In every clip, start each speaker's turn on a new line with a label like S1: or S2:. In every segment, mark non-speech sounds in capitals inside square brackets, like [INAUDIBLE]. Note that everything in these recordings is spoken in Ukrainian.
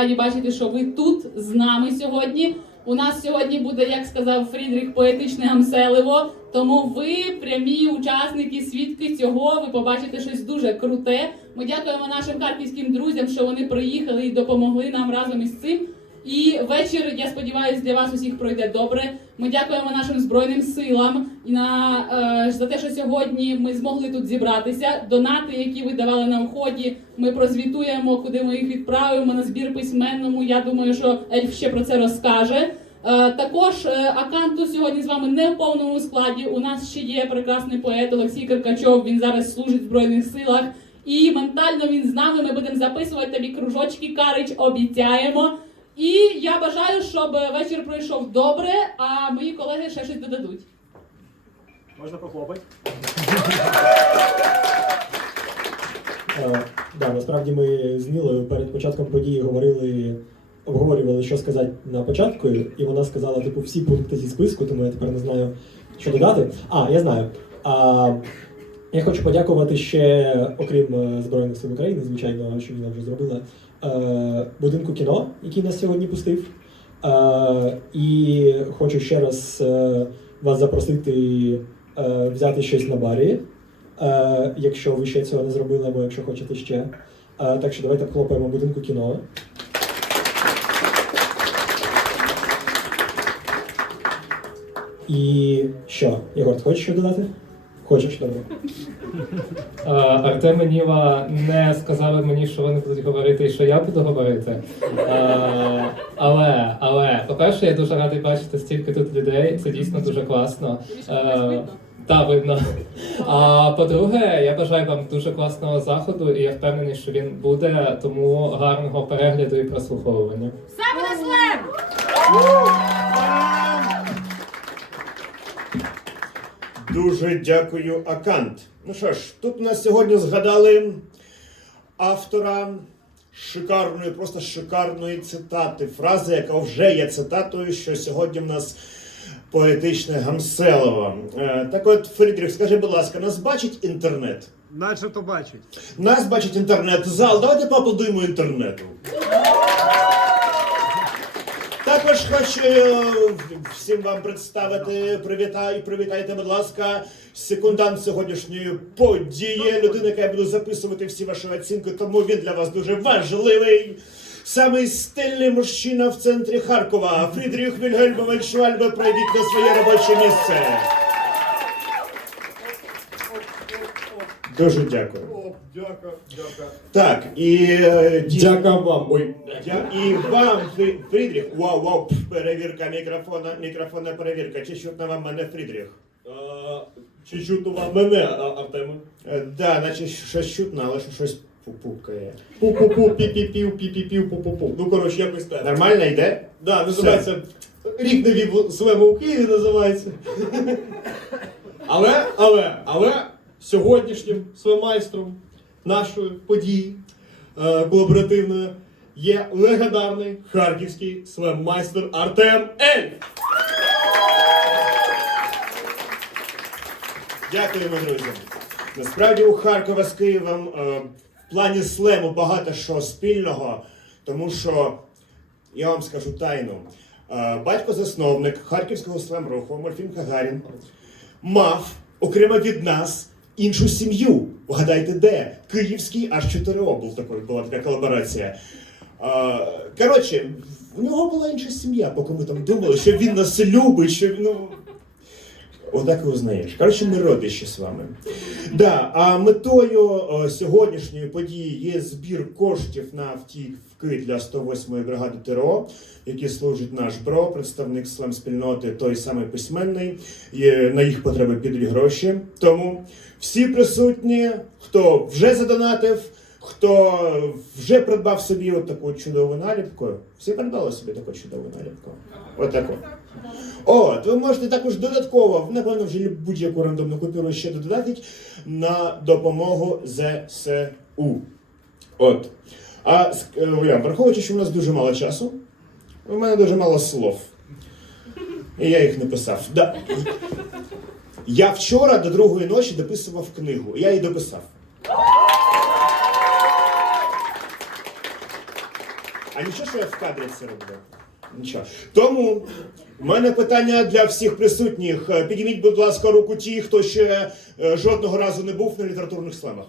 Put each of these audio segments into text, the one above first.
S1: раді бачити, що ви тут з нами сьогодні. У нас сьогодні буде, як сказав Фрідріх, поетичне гамселево. Тому ви прямі учасники, свідки цього. Ви побачите щось дуже круте. Ми дякуємо нашим харківським друзям, що вони приїхали і допомогли нам разом із цим. І вечір, я сподіваюся, для вас усіх пройде добре. Ми дякуємо нашим збройним силам і на е, за те, що сьогодні ми змогли тут зібратися. Донати, які ви давали на вході, ми прозвітуємо, куди ми їх відправимо на збір письменному. Я думаю, що Ельф ще про це розкаже. Е, також е, Аканту сьогодні з вами не в повному складі. У нас ще є прекрасний поет Олексій Каркачов. Він зараз служить в збройних силах. І ментально він з нами. Ми будемо записувати тобі кружочки. Карич обіцяємо. І я бажаю, щоб вечір пройшов добре, а мої колеги ще щось додадуть.
S2: Можна похлопати?
S3: Е, да, насправді ми з Нілою перед початком події говорили, обговорювали, що сказати на початку, і вона сказала, типу, всі пункти зі списку, тому я тепер не знаю, що додати. А, я знаю. А, я хочу подякувати ще, окрім е, Збройних сил України, звичайно, що Ніла вже зробила, е, будинку кіно, який нас сьогодні пустив. Е, і хочу ще раз вас запросити взяти щось на барі. Якщо ви ще цього не зробили, або якщо хочете ще. Так що давайте хлопаємо будинку кіно. І що, Єгор, хочеш що додати? Хочеш.
S4: Е, Артем і Ніла не сказали мені, що вони будуть говорити і що я буду говорити. Е, Але, але, по-перше, я дуже радий бачити стільки тут людей. Це дійсно дуже класно. Е, Та видно. А по-друге, я бажаю вам дуже класного заходу, і я впевнений, що він буде. Тому гарного перегляду і прослуховування.
S5: Саме на слем!
S6: Дуже дякую, Акант. Ну що ж, тут нас сьогодні згадали автора шикарної, просто шикарної цитати, фрази, яка вже є цитатою, що сьогодні в нас поетичне Гамселово. Е, Так от, Фрідріх, скажи, будь ласка, нас бачить інтернет?
S2: Начебто бачить.
S6: Нас бачить інтернет-зал. Давайте поаплодуємо інтернету. Також хочу е, всім вам представити, привітай, привітайте, будь ласка, секундант сьогоднішньої події, людина, яка буде записувати всі ваші оцінки, тому він для вас дуже важливий. Самий стильний мужчина в центрі Харкова, Фрідріх Вільгельмович Швальбе, пройдіть на своє робоче місце. Дуже дякую.
S2: Дякую, дякую.
S6: Так, і е, ді-
S3: вам. Ой.
S6: І вам, Фрі- Фрідріх, вау, вау, пф, перевірка мікрофона, мікрофонна перевірка. Чи чутно вам мене, Фрідріх?
S3: Чи чутно вам мене, Артеме?
S6: Е, да, наче щось чутно, але що щось пупукає.
S3: Пу-пу-пу, пі-пі-пів, пі-пі-пів, пу-пу-пу. Ну, коротше, якось так.
S6: Нормально йде?
S3: Да, називається рік не вів свемо у Києві називається. [LAUGHS] Але, але, але сьогоднішнім свемайстром нашої події е, колаборативної є легендарний харківський свеммайстер Артем Ель.
S6: Дякуємо, друзі. Насправді у Харкова з Києвом е, в плані слему багато що спільного, тому що я вам скажу тайну. Е, батько-засновник харківського слем-руху Морфін Хагарін мав окремо від нас іншу сім'ю. Вгадайте, де? Київський аж 4 був такою, була така колаборація. А, Коротше, в нього була інша сім'я, поки ми там думали, що він нас любить, що. Ну, Отак і узнаєш. Коротше, ми родичі з вами. Да, а метою сьогоднішньої події є збір коштів на автівки для 108-ї бригади ТРО, які служить наш бро, представник слем спільноти, той самий письменний. На їх потреби підуть гроші. Тому всі присутні, хто вже задонатив, хто вже придбав собі от таку чудову наліпку, всі придбали собі таку чудову наліпку. Отаку. От, ви можете також додатково, напевно, вже будь-яку рандомну купюру ще додати на допомогу ЗСУ. От. А е, враховуючи, що в нас дуже мало часу, у мене дуже мало слов. І я їх не писав. Да. Я вчора до другої ночі дописував книгу. Я її дописав. А нічого, що я в кадрі це роблю? Нічого. Тому в мене питання для всіх присутніх. Е, Підніміть, будь ласка, руку ті, хто ще е, жодного разу не був на літературних слемах.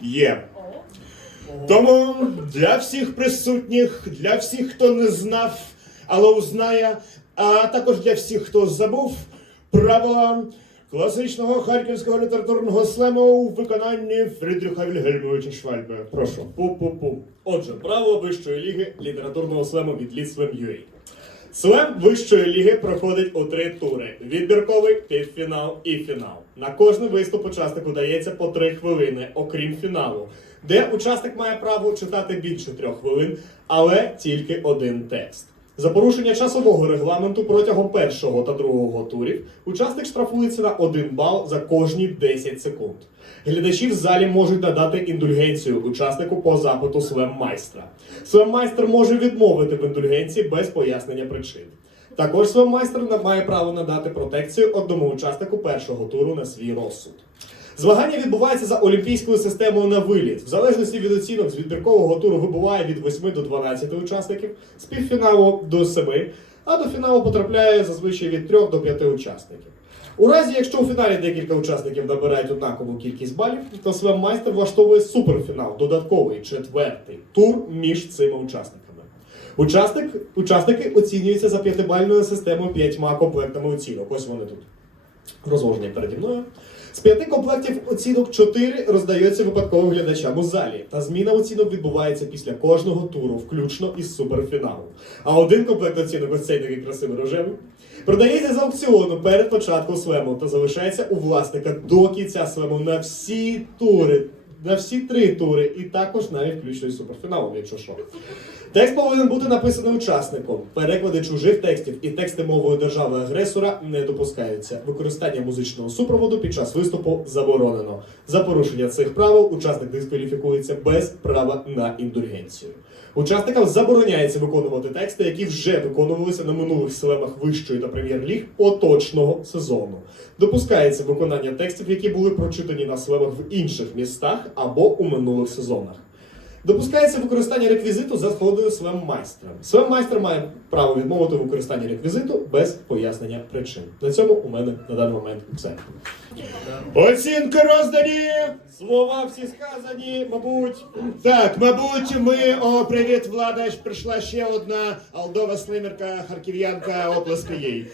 S6: Є. Тому для всіх присутніх, для всіх, хто не знав, але узнає, а також для всіх, хто забув право класичного харківського літературного слему у виконанні Фрідріха Вільгельмовича Швальбе. Прошу.
S5: Пу-пу-пу. Отже, право вищої ліги літературного слему від Ліслем.ua. Слем вищої ліги проходить у три тури: відбірковий, півфінал і фінал. На кожний виступ учаснику дається по три хвилини, окрім фіналу, де учасник має право читати більше трьох хвилин, але тільки один текст. За порушення часового регламенту протягом першого та другого турів учасник штрафується на 1 бал за кожні 10 секунд. Глядачі в залі можуть надати індульгенцію учаснику по запиту свем-майстра. Свем-майстер може відмовити в індульгенції без пояснення причин. Також свем-майстер має право надати протекцію одному учаснику першого туру на свій розсуд. Змагання відбувається за олімпійською системою на виліт. В залежності від оцінок з відбіркового туру вибуває від 8 до 12 учасників, з півфіналу до 7, а до фіналу потрапляє зазвичай від 3 до 5 учасників. У разі, якщо у фіналі декілька учасників набирають однакову кількість балів, то свем-майстер влаштовує суперфінал, додатковий четвертий тур між цими учасниками. Учасник, учасники оцінюються за п'ятибальною системою п'ятьма комплектами оцінок. Ось вони тут розложені переді мною. З п'яти комплектів оцінок чотири роздається випадковим глядачам у залі, та зміна оцінок відбувається після кожного туру, включно із суперфіналу. А один комплект оцінок, ось такий красивий рожевий, продається з аукціону перед початком слему та залишається у власника до кінця слему на всі тури. На всі три тури, і також навіть включно із суперфіналом, якщо що. Текст повинен бути написаний учасником. Переклади чужих текстів і тексти мовою держави-агресора не допускаються. Використання музичного супроводу під час виступу заборонено. За порушення цих правил учасник дискваліфікується без права на індульгенцію. Учасникам забороняється виконувати тексти, які вже виконувалися на минулих слемах вищої та прем'єр-ліг поточного сезону. Допускається виконання текстів, які були прочитані на слемах в інших містах або у минулих сезонах. Допускається використання реквізиту за згодою свем-майстра. Свем-майстер має право відмовити у використанні реквізиту без пояснення причин. На цьому у мене на даний момент все.
S6: Оцінки роздані!
S5: Слова всі сказані, мабуть.
S6: Так, мабуть, ми. О, привіт, влада. Прийшла ще одна Алдова Слимерка, харків'янка, оплески їй.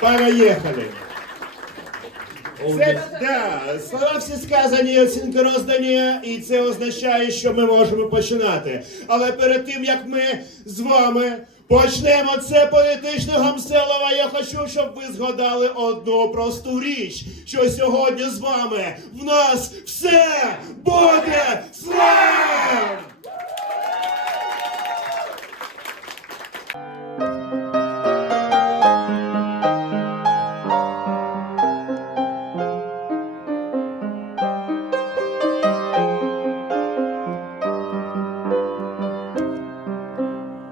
S6: Поїхали. Це, да, слова всі сказані, оцінки роздані, і це означає, що ми можемо починати. Але перед тим, як ми з вами почнемо це політичне гамселова, я хочу, щоб ви згадали одну просту річ, що сьогодні з вами в нас все буде слава!